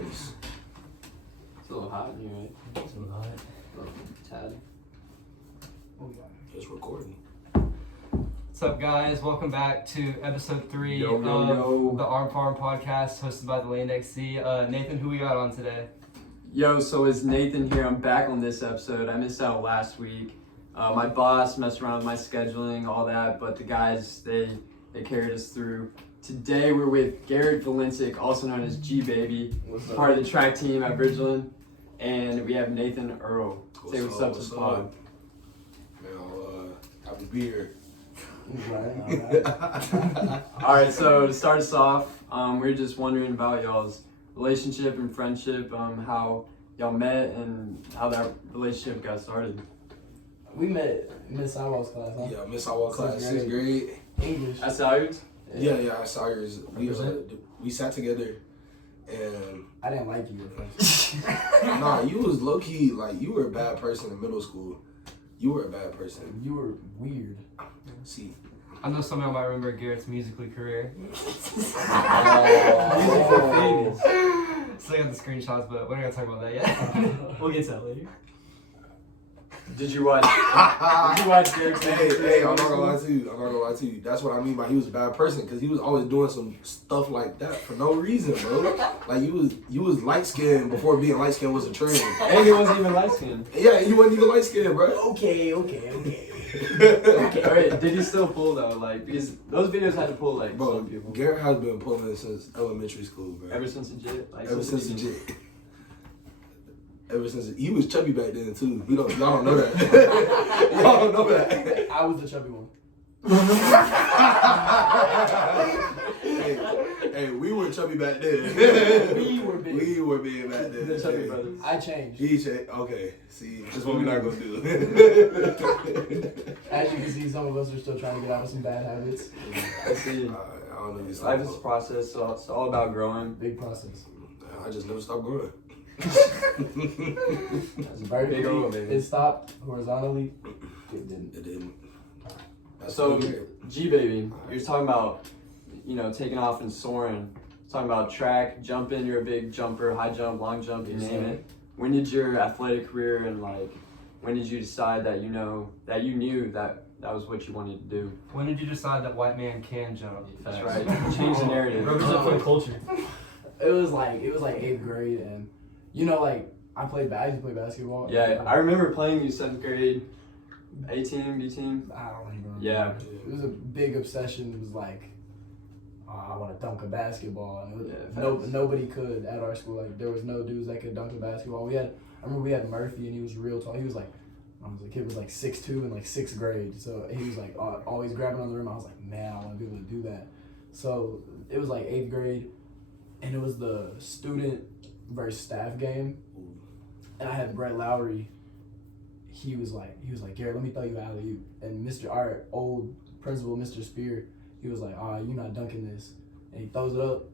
Thanks. It's a little hot in here, right? It's a lot. A little tad. It's recording. What's up, guys? Welcome back to episode 3 Yo, of yo. the Arm Farm podcast, hosted by the Land XC. Nathan, who we got on today? Yo, so it's Nathan here. I'm back on this episode. I missed out last week. My boss messed around with my scheduling, all that, but the guys, they carried us through. Today we're with Garrett Valencic, also known as G-Baby, part of the track team at Bridgeland, and we have Nathan Earle. Say what's up to the pod. Man, happy to be here. All right, so to start us off, we're just wondering about y'all's relationship and friendship, how y'all met and how that relationship got started. We met Miss Sidewalk's class, huh? Yeah, Miss Sidewalk class, 6th grade. English. At Salyards? Yeah, at Salyards. We sat together, and I didn't like you at first. nah, you was low key like you were a bad person in middle school. You were a bad person. You were weird. See, I know some of y'all might remember Garrett's musically career. Still got the screenshots, but we're not gonna talk about that yet. We'll get to that later. Did you watch Garrett's hey, I'm not gonna lie to you. That's what I mean by he was a bad person, because he was always doing some stuff like that for no reason, bro. Like you was light skinned before being light skinned was a trend. And he wasn't even light skinned. Yeah, you wasn't even light skinned, bro. Okay. Alright, did he still pull though? Like, because those videos had to pull like Bro, some people. Garrett has been pulling since elementary school, bro. Ever since legit? Like, Ever since legit. Ever since he was chubby back then too. Y'all don't know that. Y'all don't know that. I was the chubby one. hey, we were chubby back then. We were big. We were big back then. The chubby brothers. I changed. He changed. Okay, see, that's what we're not gonna do. As you can see, some of us are still trying to get out of some bad habits. I see. I don't know these Life is a process, so it's all about growing. Big process. I just never stopped growing. Big old baby. It stopped horizontally. It didn't. It didn't. That's So, okay. G-Baby, you're talking about, taking off and soaring. Talking about track, jumping, you're a big jumper, high jump, long jump, you name it. When did your athletic career and when did you decide that you knew that was what you wanted to do? When did you decide that white man can jump? That's right. Change the narrative. Represent for the culture. It was like 8th grade, and I used to play basketball. Yeah, I remember playing you 7th grade, A team, B team. I don't even remember. Yeah. It was a big obsession. It was like, I want to dunk a basketball. And nobody could at our school. Like, there was no dudes that could dunk a basketball. I remember we had Murphy, and he was real tall. He was like, the kid was like 6'2" in like 6th grade. So he was like always grabbing on the rim. I was like, man, I want to be able to do that. So it was like 8th grade, and it was the student versus staff game. And I had Brett Lowry. He was like, Garrett, let me throw you alley-oop. And our old principal, Mr. Spear, he was like, you're not dunking this. And he throws it up,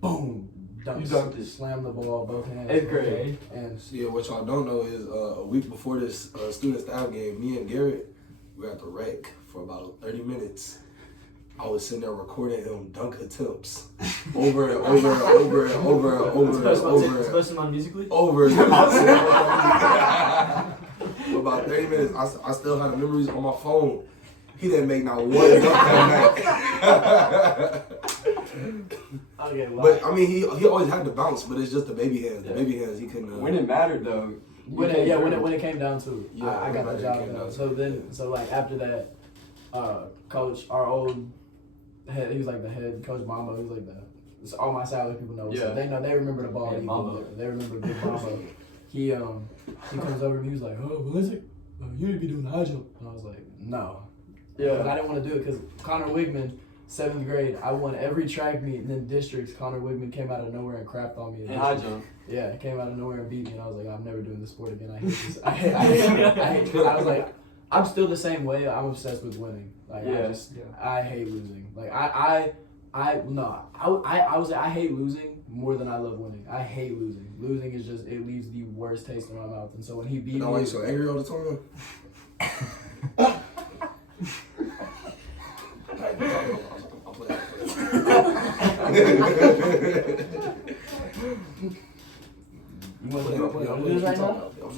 boom, dunks. You dunked it. Slam the ball, both hands. 8th grade. And Yeah, what y'all don't know is a week before this student staff game, me and Garrett were at the rec for about 30 minutes. I was sitting there recording him dunk attempts over and over and over and over and over and over. Especially on musically? Over for about 30 minutes. I still had the memories on my phone. He didn't make not one dunk that night. okay, well, But I mean, he always had the bounce, but it's just the baby hands. The baby hands, he couldn't. When it mattered though. when it came down to it, Yeah, I got the when it job came done. down to So after that, coach, our old head, he was like the head coach Mambo. He was like so all my Salyards people know. Yeah. So they remember the ball. Yeah, Mambo. They remember Big Mambo. He comes over to me. He was like, Valencic, you need to be doing the high jump. And I was like, no. Yeah. But I didn't want to do it because Connor Wigman, 7th grade, I won every track meet, and then districts, Connor Wigman came out of nowhere and crapped on me. And high jump. Yeah, came out of nowhere and beat me, and I was like, I'm never doing this sport again. I hate this. I hate I was like, I'm still the same way. I'm obsessed with winning. Like, I hate losing. Like, I would say I hate losing more than I love winning. I hate losing. Losing is just, it leaves the worst taste in my mouth. And so when he beat me. Why you so angry all the time?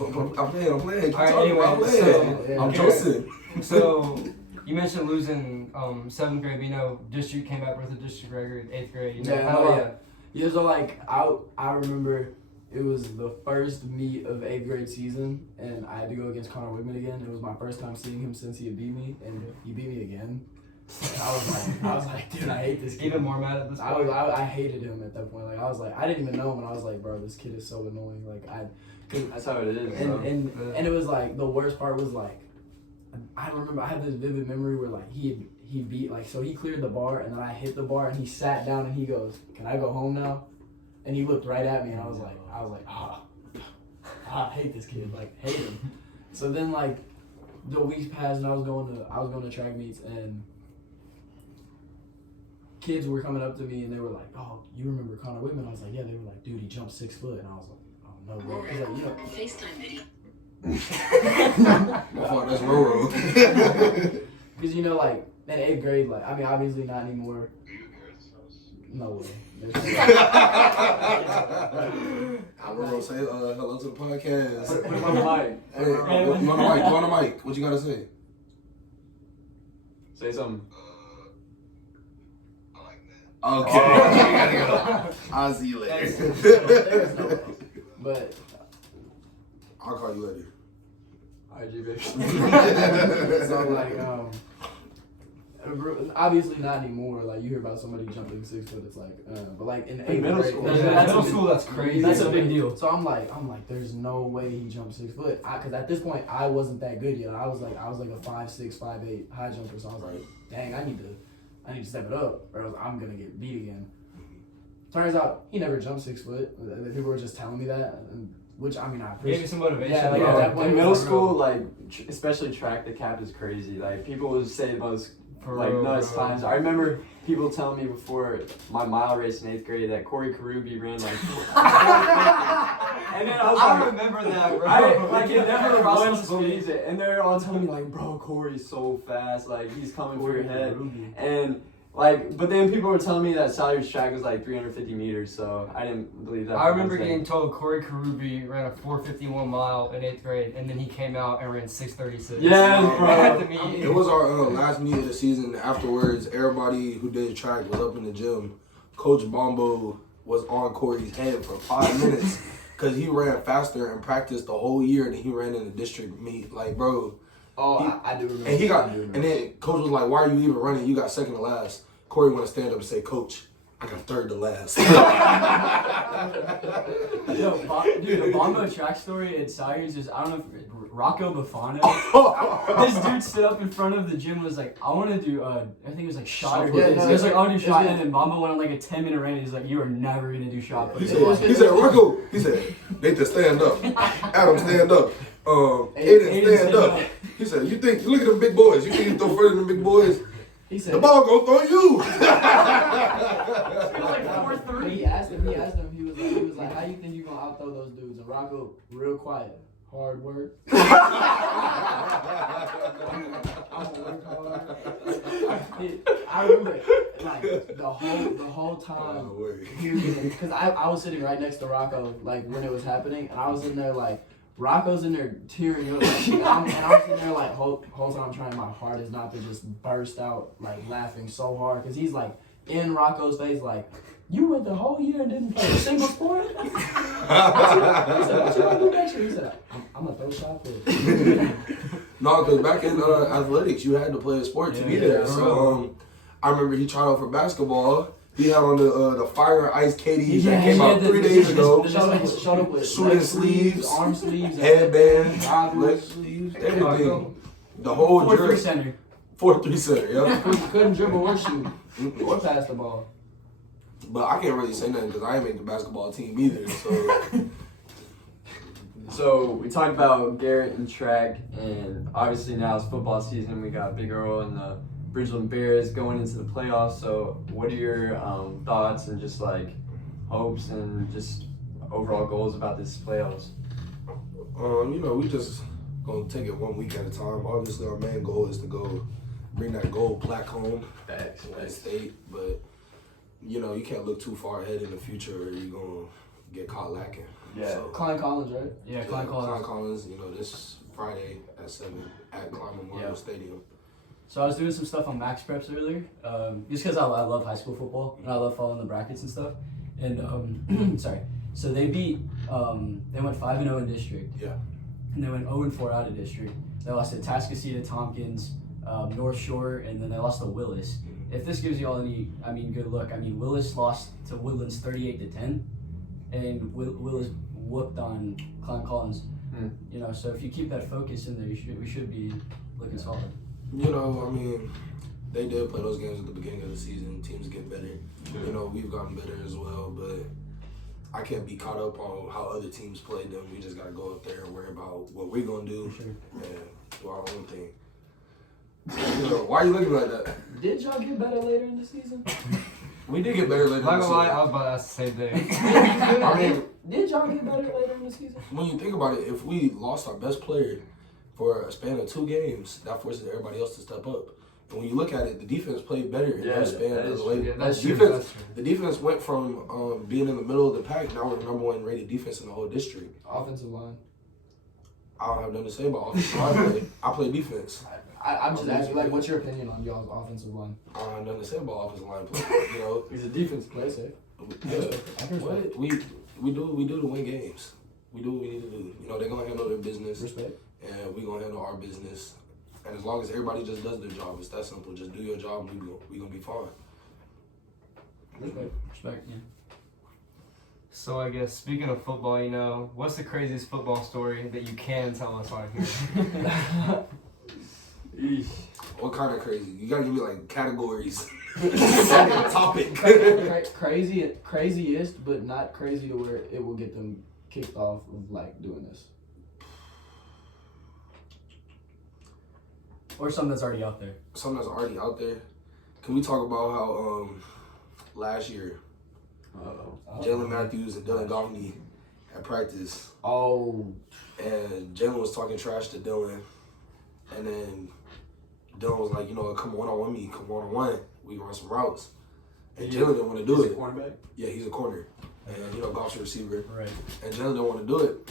I'm playing. Keep All right, talking, anyway, I'm playing. so- I'm Joseph. So you mentioned losing 7th grade, but you know, district came back with a district record, 8th grade. You know, Yeah, how no, about Yeah, so like I remember it was the first meet of 8th grade season, and I had to go against Connor Wigman again. It was my first time seeing him since he had beat me, and he beat me again. And I was like, dude, I hate this kid. even more mad at this point? I hated him at that point. Like I was like, I didn't even know him, and I was like, bro, this kid is so annoying. Like That's how it is. and bro. and it was like the worst part was like, I remember I have this vivid memory where like he beat like so he cleared the bar and then I hit the bar and he sat down and he goes, "Can I go home now?" And he looked right at me and I was like, I hate this kid, like hate him. So then like the weeks passed and I was going to track meets and kids were coming up to me and they were like, "Oh, you remember Connor Whitman?" I was like, "Yeah." They were like, "Dude, he jumped 6 foot," and I was like, "Oh no, bro." Like, you know, FaceTime video. My fault, that's Roro. because you know, like in 8th grade, like I mean, obviously not anymore. No way. I'm Roro. Say hello to the podcast. Put him on the mic. Hey, go on the mic. What you gotta say? Say something. Okay. You gotta go. I'll see you later. There's no way. But I'll call you later. RG baby. so like obviously not anymore. Like you hear about somebody jumping 6 foot, it's like but like in 8th middle grade, school. That's middle school, that's crazy. That's That's a a big deal. So I'm like, there's no way he jumped 6 foot. Because at this point I wasn't that good yet. I was like a 5'6", 5'8" high jumper. So I was like, dang, I need to step it up, or else I'm gonna get beat again. Turns out he never jumped 6 foot. People were just telling me that, which I mean I Gave appreciate. you some motivation. Yeah, like, Bro, at that point, in middle for real. school, like especially track, the cap is crazy. Like people would say the most like nuts times. I remember people telling me before my mile race in 8th grade that Corey Karubi ran like. And then I was I like, remember that, bro. like it never Cross once the believes it, and they're all telling me like, bro, Corey's so fast, like he's coming for your head, and like, but then people were telling me that Salyards track was like 350 meters, so I didn't believe that. I remember getting told Corey Karubi ran a 4:51 mile in 8th grade, and then he came out and ran 6:36. Yeah, bro. At the meet. It was our last meet of the season. Afterwards, everybody who did track was up in the gym. Coach Bombo was on Corey's head for 5 minutes because he ran faster and practiced the whole year than he ran in the district meet. Like, bro. Oh, I do remember. And he got, and then coach was like, "Why are you even running? You got second to last." Corey want to stand up and say, "Coach, I got third to last." Yo, dude, the Bombo track story at Salyards is, I don't know if Rocco Bafano. This dude stood up in front of the gym and was like, I want to do, I think it was like shot put. Yeah, He no, was like, I want to do shot, yeah. and then Bombo went on like a 10-minute rant. He's like, you are never going to do shot put. He said, "Rocco." He said, "Nathan, stand up. Adam, stand up. Aiden, stand up." He said, "Look at them big boys. You think you throw further than big boys? He said The ball gonna throw you." It was like 4-3. he asked him, he was like, "How you think you gonna outthrow those dudes?" And Rocco, real quiet, hard work. I'm gonna work hard. I remember like the whole time he was because I was sitting right next to Rocco like when it was happening, and I was in there like Rocco's in there tearing up, like, and I'm sitting there like whole time I'm trying my hardest not to just burst out like laughing so hard because he's like in Rocco's face like, "You went the whole year and didn't play a single sport?" He said, "What you gonna do next year?" He said, I'm gonna throw shot put." No, because back in athletics, you had to play a sport to be there. Yeah. So I remember he tried out for basketball. He had on the fire and ice KDs that Yeah, came he out had 3 days ago. Showed up with Shooting leg sleeves, arm sleeves, Headband, leg goggles. sleeves, everything. The whole 4-3 dress. center. 4-3 center, yeah. Couldn't dribble or shoot or pass the ball. But I can't really say nothing because I ain't make the basketball team either. So So we talked about Garrett and track, and obviously now it's football season. We got Big Earle and the Bridgeland Bears going into the playoffs. So what are your thoughts and just like hopes and just overall goals about this playoffs? we just gonna take it 1 week at a time. Obviously, our main goal is to go bring that gold plaque home Facts. at state, but you can't look too far ahead in the future or you're gonna get caught lacking. Yeah. So, Klein Collins, right? Yeah, Klein Collins. Collins, this Friday at 7 at Klein Memorial Stadium. So I was doing some stuff on Max Preps earlier, just because I love high school football and I love following the brackets and stuff. And sorry, so they beat, they went 5-0 in district. Yeah. And they went 0-4 out of district. They lost to Tascasita, Tompkins, North Shore, and then they lost to Willis. If this gives you all any, good luck. Willis lost to Woodlands 38-10, and Willis whooped on Klein Collins. So if you keep that focus in there, we should be looking solid. They did play those games at the beginning of the season. Teams get better. We've gotten better as well, but I can't be caught up on how other teams played them. We just got to go up there and worry about what we're going to do and do our own thing. Why are you looking like that? Did y'all get better later in the season? We did get better later in Not the gonna lie, season. I was about to ask the same thing. Did y'all get better later in the season? When you think about it, if we lost our best player for a span of 2 games, that forces everybody else to step up. And when you look at it, the defense played better in that span of the later. The defense went from being in the middle of the pack. Now we're the number 1 rated defense in the whole district. Offensive line. I don't have nothing to say about offensive line play. I play defense. I'm just asking, what's your opinion on y'all's offensive line? I don't have nothing to say about offensive line play. He's a defense player, safe. What? We do to win games. We do what we need to do. They're gonna handle their business. Respect. And we gonna handle our business. And as long as everybody just does their job, it's that simple. Just do your job, we gonna be fine. Respect, yeah. So I guess speaking of football, what's the craziest football story that you can tell us on here? What kind of crazy? You gotta give me categories. Topic. Craziest, but not crazy to where it will get them kicked off of doing this. Or something that's already out there. Something that's already out there. Can we talk about how last year Jalen Matthews and Dylan Goffney at practice? Oh. And Jalen was talking trash to Dylan, and then Dylan was like, come one-on-one me, come one-on-one, we can run some routes. And Jalen didn't want to do it. He's a cornerback? Yeah, he's a corner. And, Goff's a receiver. Right. And Jalen didn't want to do it.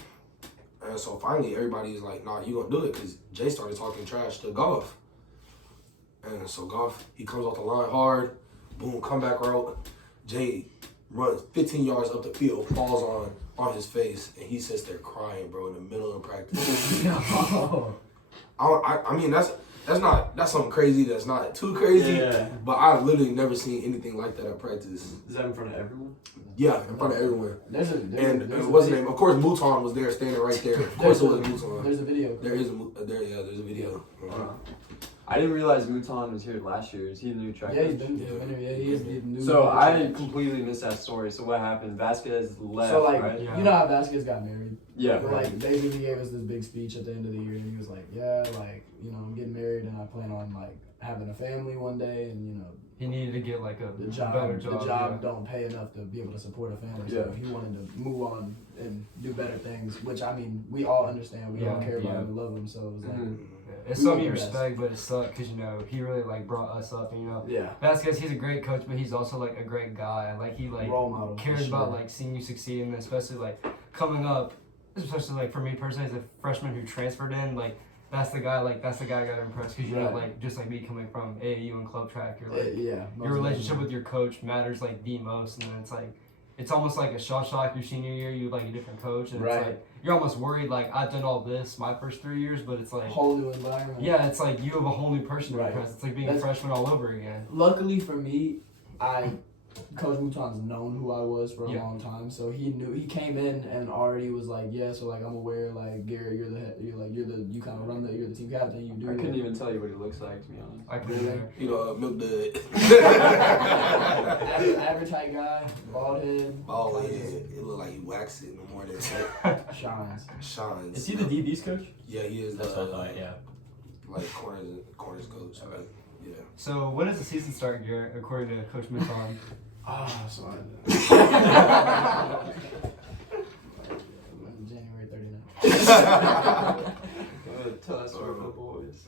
And so finally, everybody's like, nah, you gonna do it, because Jay started talking trash to Goff. And so Goff, he comes off the line hard, boom, comeback route. Jay runs 15 yards up the field, falls on his face, and he sits there crying, bro, in the middle of practice. No. That's something crazy that's not too crazy, Yeah. but I've literally never seen anything like that at practice. Is that in front of everyone? Yeah, in front of everyone. There's What's his name? Of course, Mouton was there, standing right there. Of course, it was Mouton. There's a video. There's a video. I didn't realize Mouton was here last year. Is he the new track Yeah, coach? he's been here. Yeah, he is the new. So I completely missed that story. So what happened? Vasquez left, So right? Yeah. you know how Vasquez got married? Yeah. But, basically he gave us this big speech at the end of the year, and he was like, yeah, I'm getting married, and I plan on having a family one day, and He needed to get a the better job job. don't pay enough to be able to support a family. Yeah. So if he wanted to move on and do better things, which we all understand, we all care about him, we love him. So it was like, It's something you respect, but it sucked because he really brought us up. And yeah, Vasquez, he's a great coach, but he's also a great guy. He role model. cares about seeing you succeed, and especially coming up, especially for me personally as a freshman who transferred in, that's the guy I got impressed because just like me coming from AAU and club track, your relationship with your coach matters the most, and then it's almost like a shell shock your senior year. You have a different coach, and it's you're almost worried I've done all this my first 3 years, but it's whole new environment. yeah, it's you have a whole new person to impress. It's being a freshman all over again. Luckily for me, Coach Mouton's known who I was for a long time, so he came in and already was so I'm aware Garrett, you're the head, you kind of run you're the team captain, you do. I couldn't even tell you what he looks like, to be honest. I couldn't. Milk dud. Average height guy, bald head. Bald head. It look like he waxed it in the morning. Shines. Is he the DB's coach? Yeah, he is. That's what I thought, yeah. Corners coach. Okay. Yeah. So when does the season start, Garrett, according to Coach Mouton? January 39th. Tell us our football is.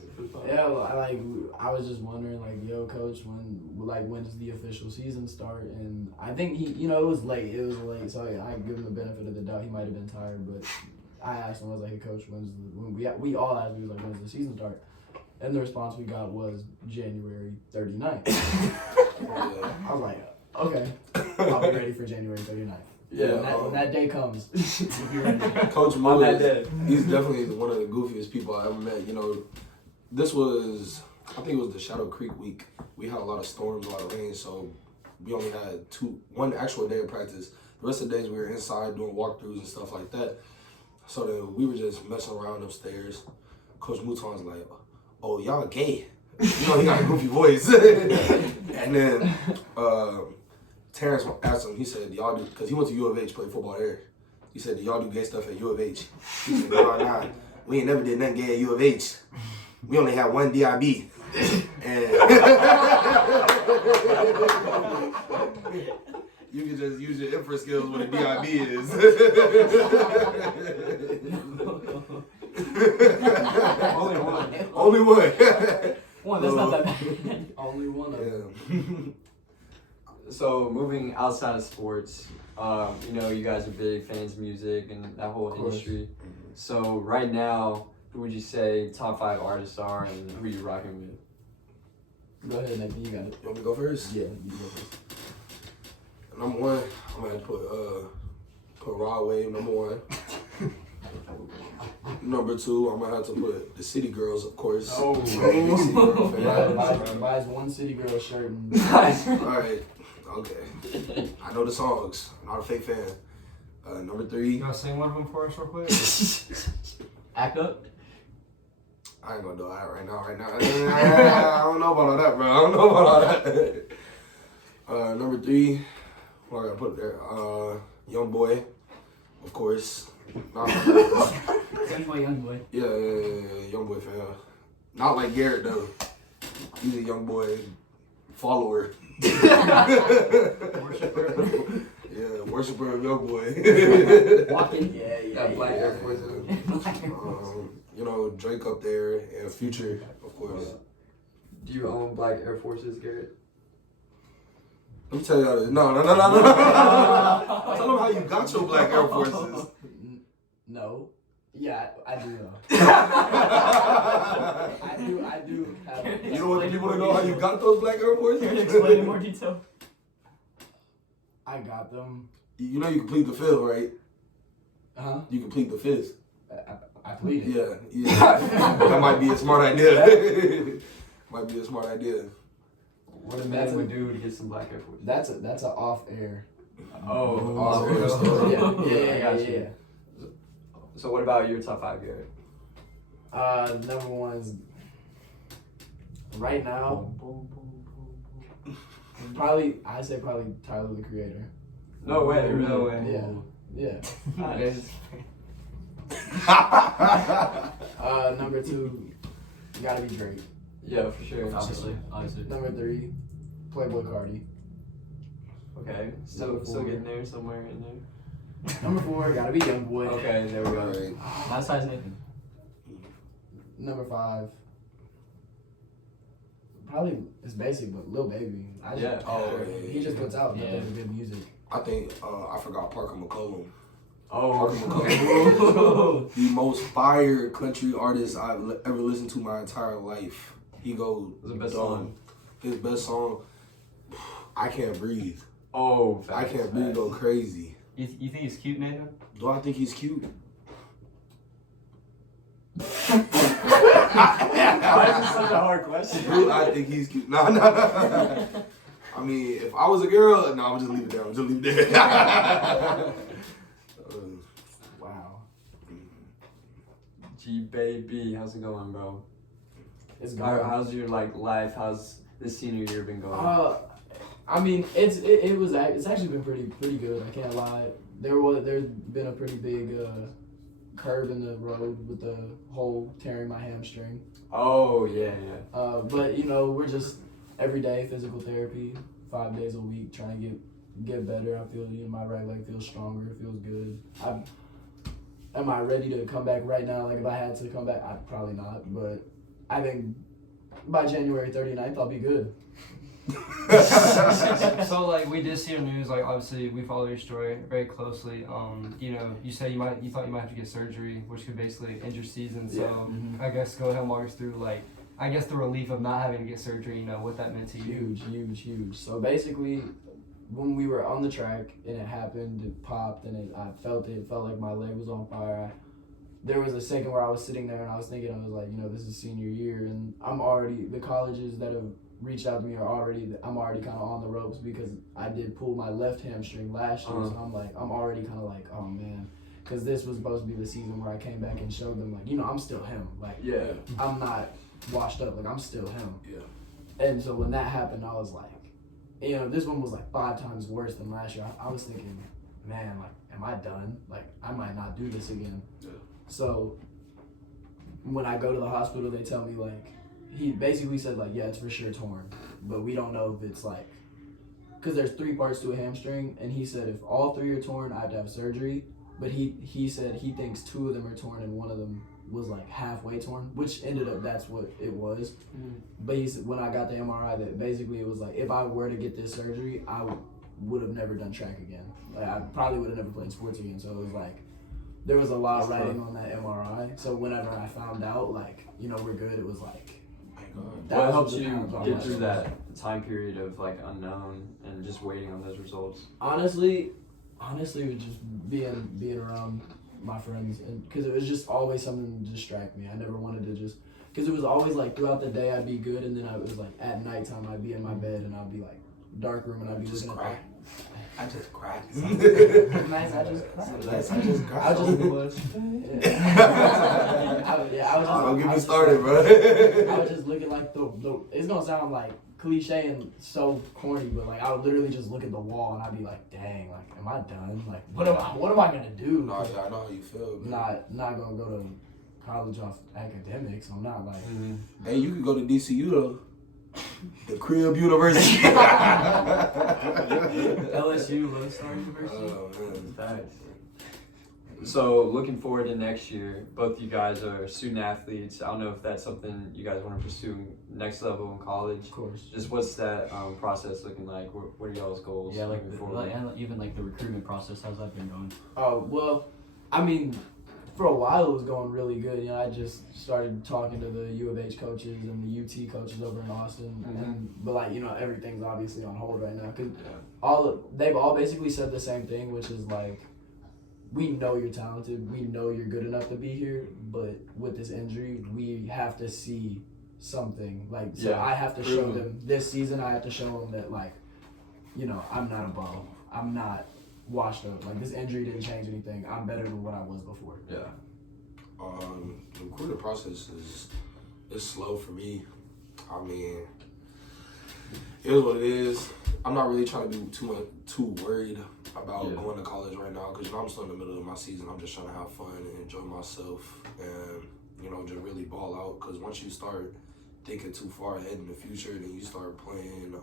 Yeah, I was just wondering, like, yo, coach, when does the official season start? And I think he, it was late. So I give him the benefit of the doubt. He might have been tired, but I asked him, I was like, hey, coach, we all asked, we was like, when's the season start? And the response we got was January 39th. I was like, okay, I'll be ready for January 39th. Yeah, when that day comes, we'll be ready. Coach On Mo, that day. he's definitely one of the goofiest people I ever met. This was, I think it was the Shadow Creek week. We had a lot of storms, a lot of rain, so we only had one actual day of practice. The rest of the days we were inside doing walkthroughs and stuff like that. So then we were just messing around upstairs. Coach Mouton's like, oh, y'all gay. He got a goofy voice. And then Terrence asked him, he said, y'all do, because he went to U of H, played football there. He said, do y'all do gay stuff at U of H? He said, nah, we ain't never did nothing gay at U of H. We only had one DIB. And you can just use your infra skills what a DIB is. Only one. One, that's not that bad. Only one of them. So moving outside of sports, you guys are big fans of music and that whole industry. So right now, who would you say top 5 artists are, and who are you rocking with? Go ahead, Nathan, you got it. You want me to go first? Yeah, you go first. Number one, I'm gonna have to put Rod Wave, number one. Number 2, I'm gonna have to put the City Girls, of course. Oh. I'm a big City Girl fan. Buys one City Girl shirt and Alright, okay. I know the songs. I'm not a fake fan. Number 3, You want to sing one of them for us real quick? Act up. I ain't gonna do that right now. I don't know about all that, bro. I don't know about all that. Number 3, what I gotta put there? Young Boy, of course. Not Young boy. Yeah, Young Boy fan. Not like Garrett though. He's a Young Boy follower. Worshiper. Yeah, worshiper of Young Boy. Walking. That black Air Force. Drake up there and Future, of course. Do you own black Air Forces, Garrett? Let me tell y'all this. No. Tell them how you got your black Air Forces. no. Yeah, I do know. I do have. You don't want people to know how you got those black Air Forces? Can you explain in more detail? I got them. You know you complete the fifth, right? Huh? You complete the fifth. I pleaded. Yeah. That might be a smart idea. Might be a smart idea. What a man would do to get some black Air Forces. That's an off air. Oh, Off air awesome. story. I got you. So what about your top 5, Garrett? Number one is right now. I'd say probably Tyler the Creator. No way, really? Yeah. Nice. Number 2, gotta be Drake. Yeah, for sure. Obviously. Number 3, Playboy Cardi. Okay, still getting there, somewhere in there. Number 4, gotta be Young Boy. Okay, there we go. Alright. My size Nathan. Number 5, probably it's basic, but Lil Baby. Yeah. He just puts out nothing good music. I think I forgot Parker McCollum. Oh, Parker McCollum. The most fire country artist I've ever listened to my entire life. He goes the best dumb. song. His best song, I Can't Breathe. Oh, facts, I Can't Breathe go crazy. You think he's cute, Nathan? Do I think he's cute? Why is this such a hard question? Do I think he's cute? No. I mean, if I was a girl, no, I would just leave it there. Just leave it there. Wow. G baby, how's it going, bro? It's good. How's your life? How's this senior year been going? I mean, it's actually been pretty good. I can't lie. There's been a pretty big curve in the road with the whole tearing my hamstring. Oh yeah. But we're just every day physical therapy, 5 days a week, trying to get better. I feel my right leg feels stronger. It feels good. Am I ready to come back right now? Like if I had to come back, I'd probably not. But I think by January 39th, I'll be good. So like we did see your news. Like obviously we follow your story very closely. You know, you said you thought you might have to get surgery, which could basically end your season. So Yeah. I guess go ahead and walk us through like I guess the relief of not having to get surgery. You know what that meant to you. Huge. So basically, when we were on the track and it happened, it popped and I felt it. It felt like my leg was on fire. There was a second where I was sitting there and I was thinking, I was like, you know, this is senior year and the colleges that have reached out to me I'm already kind of on the ropes because I did pull my left hamstring last year. So I'm already kind of like, oh man, because this was supposed to be the season where I came back and showed them like, you know, I'm still him. Like, I'm not washed up. Like, I'm still him. Yeah. And so when that happened, I was like, you know, this one was like 5 times worse than last year. I was thinking, man, like, am I done? Like, I might not do this again. Yeah. So when I go to the hospital, they tell me like, he basically said like, yeah, it's for sure torn, but we don't know if it's like, because there's 3 parts to a hamstring, and he said if all 3 are torn, I have to have surgery. But he said he thinks 2 of them are torn and 1 of them was like halfway torn, which ended up that's what it was. But he said when I got the MRI that basically it was like if I were to get this surgery, I would have never done track again. Like I probably would have never played sports again. So it was like there was a lot of writing on that MRI. So whenever I found out like, you know, we're good, it was like what helped you get through that time period of like unknown and just waiting on those results? Honestly, it was just being around my friends, and because it was just always something to distract me. I never wanted to just, because it was always like throughout the day I'd be good, and then I was like at nighttime I'd be in my bed and I'd be like dark room and I'd be Just looking cry. at I just cried. Nice, I just cried. I just cried. I was just. Don't get me started, bro. I was just looking like the. It's gonna sound like cliche and so corny, but like I would literally just look at the wall and I'd be like, dang, like am I done? Like what am I gonna do? No, yeah, I know how you feel, man. Not gonna go to college off academics. I'm not like. Hey, you could go to DCU though. The Crib University. LSU, Lone Star University. Oh man. Thanks. So looking forward to next year, both you guys are student athletes. I don't know if that's something you guys want to pursue next level in college. Of course. Just what's that process looking like? What are y'all's goals? Yeah, like moving forward? and even like the recruitment process. How's that been going? Oh well, I mean, for a while it was going really good. You know, I just started talking to the U of H coaches and the UT coaches over in Austin, but like you know everything's obviously on hold right now because they've all basically said the same thing, which is like, we know you're talented, we know you're good enough to be here, but with this injury, we have to see something. Like, so Yeah, I have to show them this season. I have to show them that like, you know, I'm not a bum. I'm not washed up. Like this injury didn't change anything. I'm better than what I was before. Yeah. The recruiting process is slow for me. I mean, it is what it is. I'm not really trying to be too worried about going to college right now because you know, I'm still in the middle of my season. I'm just trying to have fun and enjoy myself and you know just really ball out. Because once you start thinking too far ahead in the future, then you start playing.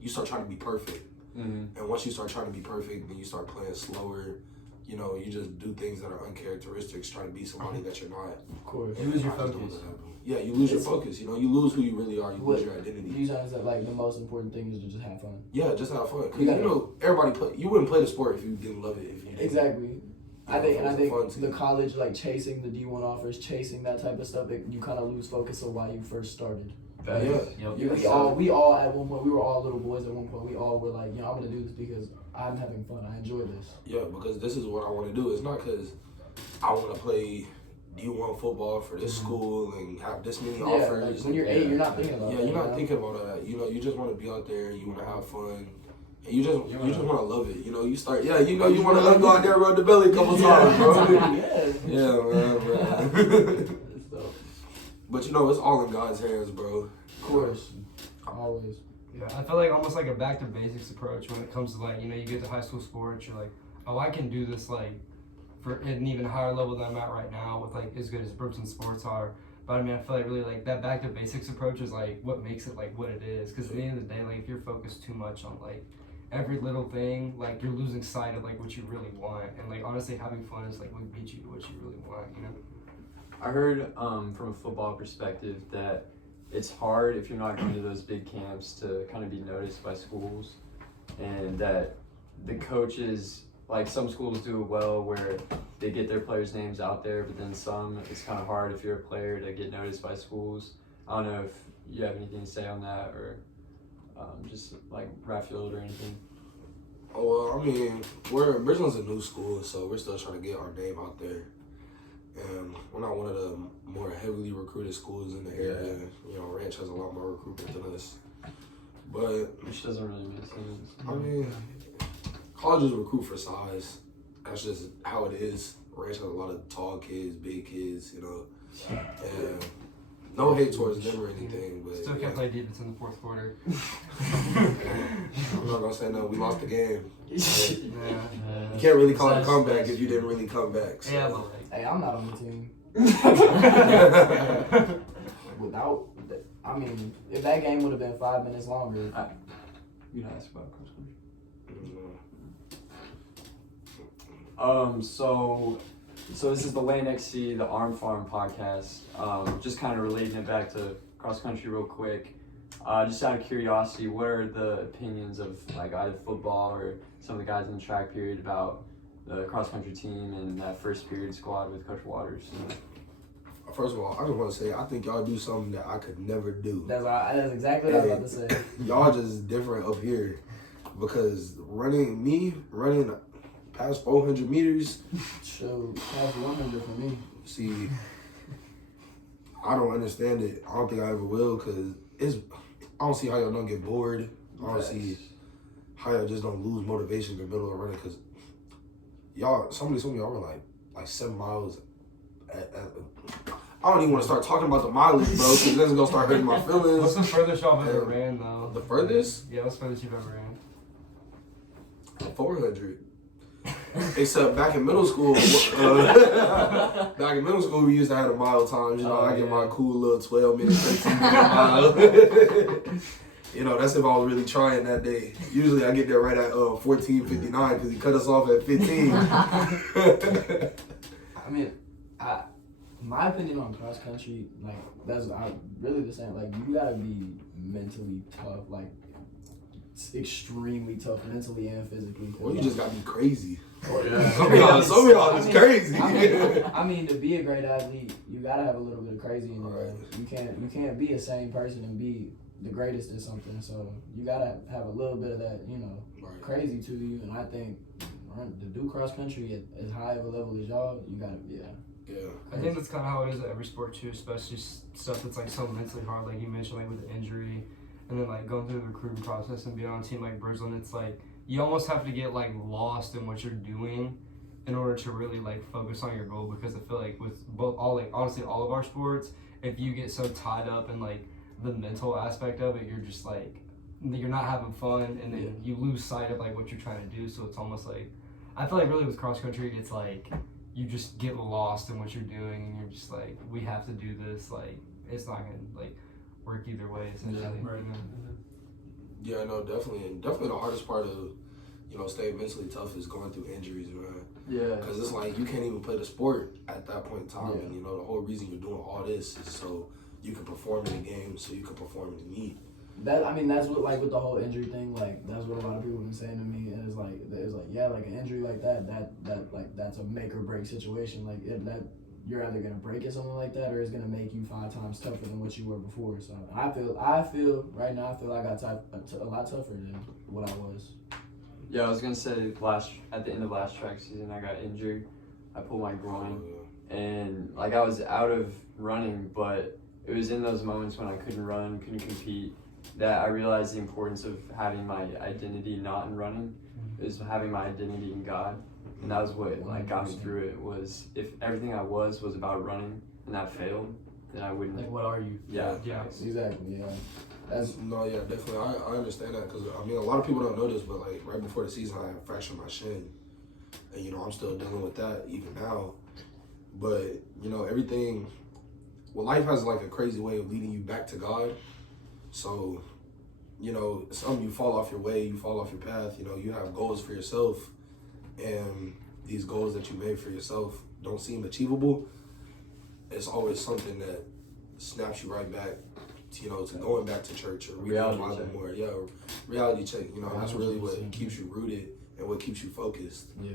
You start trying to be perfect. And once you start trying to be perfect, then you start playing slower. You know, you just do things that are uncharacteristics, trying to be somebody that you're not. Of course. You lose your focus. Yeah, you lose your focus. You know, you lose who you really are. You lose your identity. You guys that like the most important thing is to just have fun. Yeah, just have fun. Cause you know, everybody play. You wouldn't play the sport if you didn't love it. If you didn't. Exactly. I think fun the college like chasing the D1 offers, chasing that type of stuff, you kind of lose focus of why you first started. We all at one point, we were all little boys at one point. We all were like, you know, I'm gonna do this because I'm having fun. I enjoy this. Yeah, because this is what I want to do. It's not because I want to play D1 football for this school and have this many offers. Like when you're 8, you're not thinking about that. Yeah, you're not thinking about that. You know, you just want to be out there. You want to have fun. And you just want to love it. You know, you start. Yeah, you know, you want to go out there and rub the belly a couple times, bro. Man. But you know, it's all in God's hands, bro. Of course, always. Yeah, I feel like almost like a back to basics approach when it comes to like, you know, you get to high school sports, you're like, oh, I can do this like for an even higher level than I'm at right now with like as good as Brooklyn sports are. But I mean, I feel like really like that back to basics approach is like what makes it like what it is. Because at the end of the day, like if you're focused too much on like every little thing, like you're losing sight of like what you really want. And like honestly, having fun is like what gets you to what you really want, you know? I heard from a football perspective that it's hard if you're not going to those big camps to kind of be noticed by schools, and that the coaches, like some schools do it well where they get their players' names out there, but then some, it's kind of hard if you're a player to get noticed by schools. I don't know if you have anything to say on that, or just like Rafield or anything. Oh, well, I mean, Bridgeland's a new school, so we're still trying to get our name out there. And we're not one of the more heavily recruited schools in the area. You know, Ranch has a lot more recruitment than us. But Which doesn't really make sense. I mean, colleges recruit for size. That's just how it is. Ranch has a lot of tall kids, big kids, you know. And no hate towards them or anything, but Still can't play defense in the fourth quarter. I'm not gonna say no. We lost the game. Yeah. You can't really call it a comeback if you didn't really come back. So. Yeah, but Hey, I'm not on the team. Without, I mean, if that game would have been 5 minutes longer. You ask about cross country. Mm. So this is the Lane XC, the Arm Farm podcast. Just kind of relating it back to cross country real quick. Just out of curiosity, what are the opinions of like either football or some of the guys in the track period about the cross country team and that first period squad with Coach Waters? First of all, I just want to say I think y'all do something that I could never do. That's exactly what I was about to say. Y'all just different up here because running past 400 meters. Shoot, past 100 for me. See, I don't understand it. I don't think I ever will because I don't see how y'all don't get bored. I don't see how y'all just don't lose motivation in the middle of running because somebody told me y'all were like 7 miles I don't even want to start talking about the mileage, bro, because that's gonna start hurting my feelings. What's the furthest y'all ever ran, though? The furthest? Yeah, what's the furthest you've ever ran? 400. Except back in middle school, we used to have a mile times. You know, I get my cool little 12 minutes, 13 minute mile. You know, that's if I was really trying that day. Usually I get there right at 14:59 because he cut us off at 15. I mean, my opinion on cross country, like that's really the same. Like you gotta be mentally tough, like extremely tough, mentally and physically. Well, you just gotta be crazy. Oh, yeah. Some of y'all is crazy. I mean, to be a great athlete, you gotta have a little bit of crazy in you. Right. You can't be a sane person and be the greatest at something. So you gotta have a little bit of that, Right. crazy to you. And I think to do cross country at as high of a level as y'all, you gotta, Yeah. I think that's kind of how it is at every sport too, especially stuff that's like so mentally hard, like you mentioned, like with the injury, and then like going through the recruiting process and being on a team like Bridgeland. It's like you almost have to get like lost in what you're doing in order to really like focus on your goal. Because I feel like with honestly all of our sports, if you get so tied up in like the mental aspect of it, you're just like you're not having fun, and then you lose sight of like what you're trying to do. So it's almost like I feel like really with cross country, it's like you just get lost in what you're doing, and you're just like, we have to do this. Like, it's not gonna like work either way. Essentially, right. Yeah, no, definitely, and definitely the hardest part of staying mentally tough is going through injuries, man. Yeah. Because it's like you can't even play the sport at that point in time, Yeah. and the whole reason you're doing all this is so you can perform in the game, so you can perform in the meet. That's what, like, with the whole injury thing, like, that's what a lot of people have been saying to me, and it's like, yeah, like, an injury like that's a make or break situation, like, you're either gonna break it, something like that, or it's gonna make you 5 times tougher than what you were before. So I feel right now, I got a lot tougher than what I was. Yeah, I was gonna say at the end of last track season, I got injured. I pulled my groin, and like I was out of running, but it was in those moments when I couldn't run, couldn't compete, that I realized the importance of having my identity not in running, is having my identity in God. And that was what like got me through it, was if everything I was about running and that failed, then I wouldn't. Like, what are you? Yeah. Exactly. Yeah. Definitely. I understand that, because I mean, a lot of people don't know this, but like right before the season, I fractured my shin, and I'm still dealing with that even now. But everything. Well, life has like a crazy way of leading you back to God. So, some you fall off your way, you fall off your path. You have goals for yourself, and these goals that you made for yourself don't seem achievable. It's always something that snaps you right back to going back to church or reading the Reality Bible check. more. Yeah, reality check. That's really what 100%. keeps you rooted and what keeps you focused. Yeah.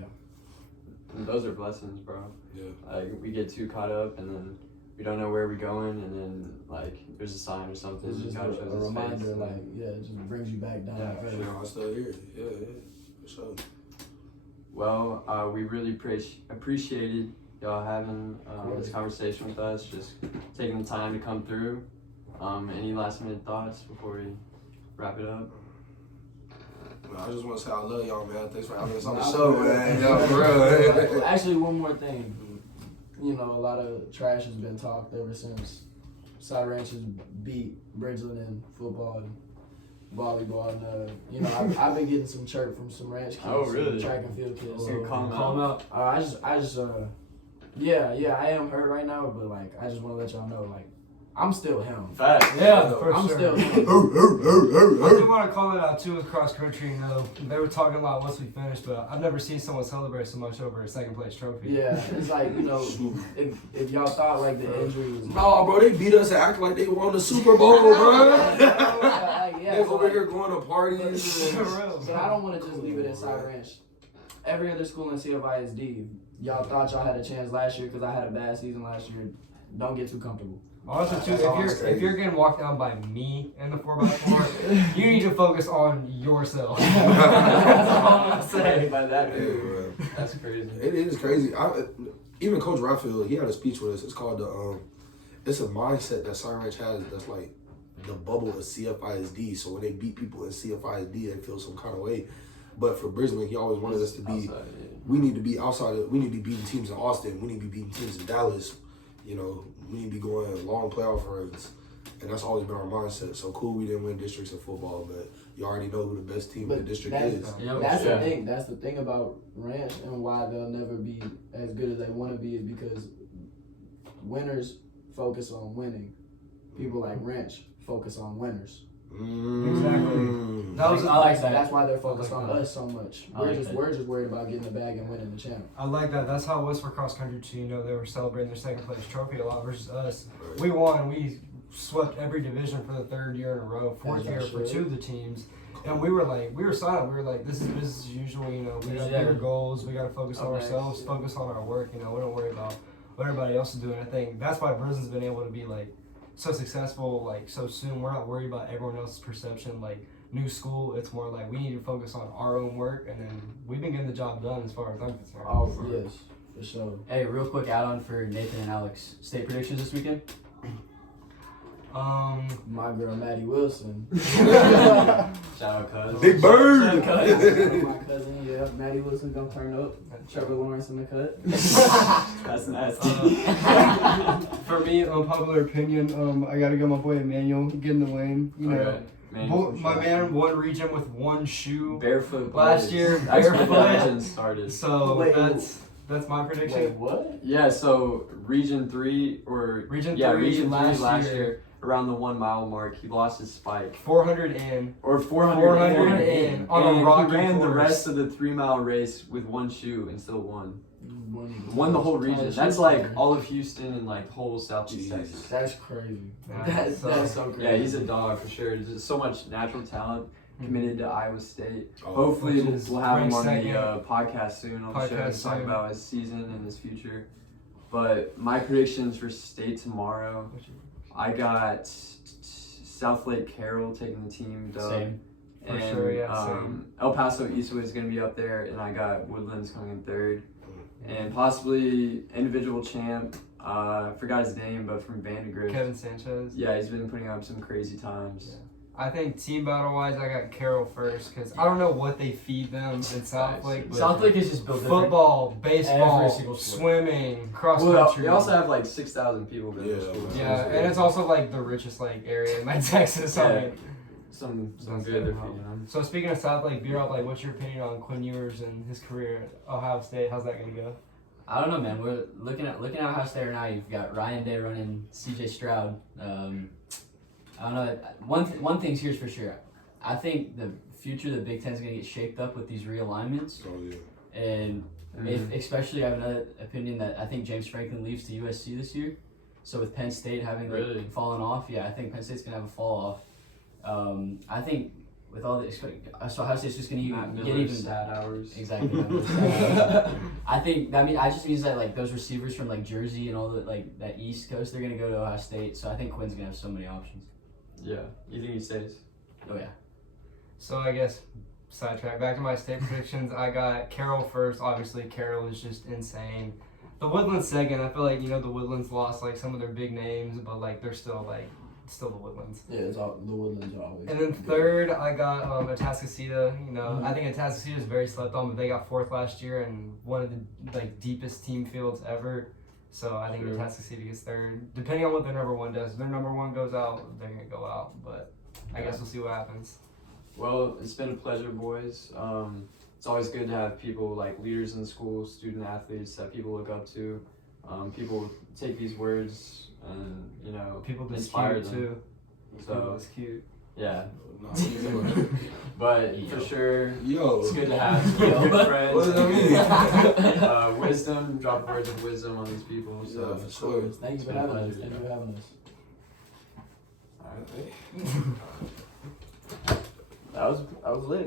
And those are blessings, bro. Yeah. Like we get too caught up, and then we don't know where we're going, and then like there's a sign or something. It's just God a shows his reminder, face. like, it just brings you back down. Yeah, to for earth. sure. I'm still here. Yeah, for sure. Well, we really appreciated y'all having this conversation with us, just taking the time to come through. Any last minute thoughts before we wrap it up? I just want to say I love y'all, man. Thanks for having us on the I show, love man. it. Yeah, for real. Actually, one more thing. A lot of trash has been talked ever since Side Ranchers beat Bridgeland in football and volleyball. And, I've been getting some chirp from some ranch kids, Oh, really? some track and field kids. So call Call them out. I am hurt right now, but like, I just want to let y'all know, like, I'm still him. Facts. Yeah, for I'm sure. still him. I do want to call it out too with cross country. They were talking a lot once we finished, but I've never seen someone celebrate so much over a second place trophy. Yeah, it's like, if y'all thought like the injury was No, bro, they beat us and act like they won the Super Bowl, bro. They so, over like, here going to parties. For real. So I don't want to just leave it at Side Ranch. Every other school in CFISD, y'all thought y'all had a chance last year because I had a bad season last year. Don't get too comfortable. Also, too, That's all I'm if saying. you're getting walked down by me in the 4x4, you need to focus on yourself. That's all I'm saying. By that, Yeah, bro. that's crazy. It is crazy. Even Coach Raphael, he had a speech with us. It's called it's a mindset that Side Ranch has that's like the bubble of CFISD. So when they beat people in CFISD, they feel some kind of way. But for Brisbane, he always wanted us to be. Outside, We need to be outside. We need to be beating teams in Austin. We need to be beating teams in Dallas. We need to be going long playoff runs, and that's always been our mindset. So cool, we didn't win districts in football, but you already know who the best team in the district is. That's the thing. That's the thing about Ranch and why they'll never be as good as they want to be is because winners focus on winning. People like Ranch focus on winners. Exactly. I like that. That's why they're focused on us so much. I like that. We're just worried about getting the bag and winning the champ. I like that. That's how it was for cross country too. They were celebrating their second place trophy a lot versus us. We won. We swept every division for the third year in a row, fourth year for two of the teams. And we were silent. We were like, this is business as usual. We got bigger goals. We got to focus on ourselves, focus on our work. We don't worry about what everybody else is doing. I think that's why Brisbane's been able to be like so successful like so soon. We're not worried about everyone else's perception. Like new school, it's more like we need to focus on our own work, and then we've been getting the job done as far as I'm concerned. Oh yes, for sure. Hey, real quick add-on for Nathan and Alex. State predictions this weekend? My girl Maddie Wilson. Shout out, cuz. Big Bird. My cousin, yeah, Maddie Wilson gonna turn up. Trevor Lawrence in the cut. That's nasty. For me, unpopular opinion, I gotta go my boy Emmanuel, getting the win. Okay. Man, My man won region with one shoe. Barefoot Last year, That's when the barefoot. legend started. So Wait, that's my prediction. Wait, what? Yeah, so Region 3 or Region Region 3 last last year. year around the 1 mile mark, he lost his spike. 400 in. Or 400 400 in. in on a And rocky he ran the course. rest of the 3 mile race with one shoe and still won. Won The whole region. That's like all of Houston and like whole Southeast Jeez. Texas. That's crazy. Nah, That's so- so crazy. Yeah, he's a dog for sure. There's so much natural talent committed to Iowa State. Oh, Hopefully Which is we'll have him on the second. podcast soon on the show Podcast to talk soon. about his season and his future. But my predictions for state tomorrow, I got South Lake Carroll taking the team dub. Same. For And sure, yeah, same. El Paso Eastwood is going to be up there, and I got Woodlands coming in third. And possibly individual champ, I forgot his name, but from Vandergrift. Kevin Sanchez. Yeah, he's been putting up some crazy times. I think team battle wise, I got Carroll first because I don't know what they feed them in South Lake. But South Lake is just built different. football, baseball, Every single sport. swimming, cross Well, country. they also have like 6,000 people go to Yeah. school. yeah, and it's also like the richest like area in like Texas. I Yeah. mean, some That's good they're good. feeding them. so speaking of South Lake, B-Rob, like, what's your opinion on Quinn Ewers and his career at Ohio State? How's that gonna go? I don't know, man. We're looking at Ohio State right now. You've got Ryan Day running, CJ Stroud. I don't know. One thing's here's for sure. I think the future of the Big Ten is gonna get shaped up with these realignments, Oh, yeah. and if especially I have another opinion that I think James Franklin leaves to USC this year. So with Penn State having Really? fallen off, yeah, I think Penn State's gonna have a fall off. I think with all the so Ohio State's just gonna Matt get Miller's even sad hours. exactly. I think that just means that like those receivers from like Jersey and all the like that East Coast, they're gonna go to Ohio State. So I think Quinn's gonna have so many options. Yeah. You think he stays? Oh yeah. So I guess sidetrack back to my state predictions. I got Carroll first. Obviously, Carroll is just insane. The Woodlands second. I feel like the Woodlands lost like some of their big names, but like they're still the Woodlands. Yeah, it's all the Woodlands are always. And then good. third, I got Atascocita. I think Atascocita is very slept on, but they got fourth last year and one of the like deepest team fields ever. So I think Sure. Atascocita gets third. Depending on what their number one does. If their number one goes out, they're gonna go out. But I guess we'll see what happens. Well, it's been a pleasure, boys. It's always good to have people like leaders in the school, student athletes that people look up to. People take these words and People just inspire cute them. too. People So just cute. yeah, No, he's doing but for sure, Yo. it's good to have some good friends. What does that mean? Wisdom, drop words of wisdom on these people. Yeah, So for sure. Thank you for having us. Thank you for having us. Alright. That was lit.